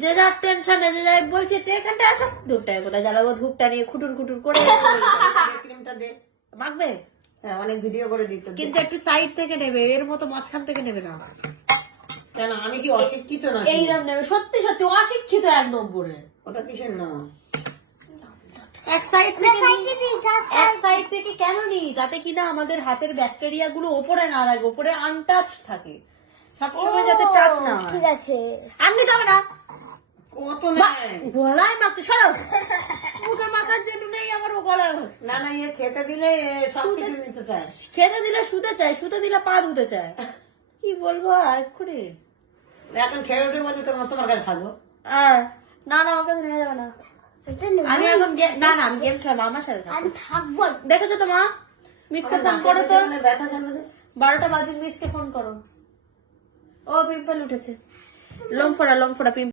যে যার টেনশনে যে যাই বলছে এখানটা আসো, ধূপটা কোথায় জ্বালাবো, ধূপটা নিয়ে খুটুর খুটুর করে ক্রিমটা দে। মাখবে। হ্যাঁ, অনেক ভিডিও করে দিত, কিন্তু একটু সাইড থেকে নেবে, এর মতো মাঝখান থেকে নেবে না। কেন আমি কি অশিক্ষিত না? এইরকম নেবে, সত্যি সত্যি অশিক্ষিত 1 নম্বরে। ওটা কিসের নাম? এক সাইড থেকে কেন নি, যাতে কিনা আমাদের হাতের ব্যাকটেরিয়া গুলো ওপরে না লাগে, ওপরে আনটাচ থাকে, সবসময় যাতে টাচ না হয়। ঠিক আছে, আনতে হবে না, কত নেয়? গলায় মারছে, সরো। মুখে মাথার জন্য নেই আমার, ও গলায় না না, ইয়ে খেতে দিলে সব কিছু নিতে চায়। খেতে দিলে শুতে চায়, শুতে দিলে পা ধুতে চায়। কি বলবো আর এক্ষুনি। এখন খেয়ে উঠে বলছে তোমার কাছে থাকবো। না না, আমার কাছে নিয়ে যাবে না। আমি এখন না না, আমি গেম খেলবো, আমার সাথে আমি থাকবো। দেখেছো তো মা, মিসকে ফোন করো তো, ব্যথা কেন? 12টা বাজে, মিসকে ফোন করো। ও পিম্পল উঠেছে, লোম ফোড়া পিম্পল।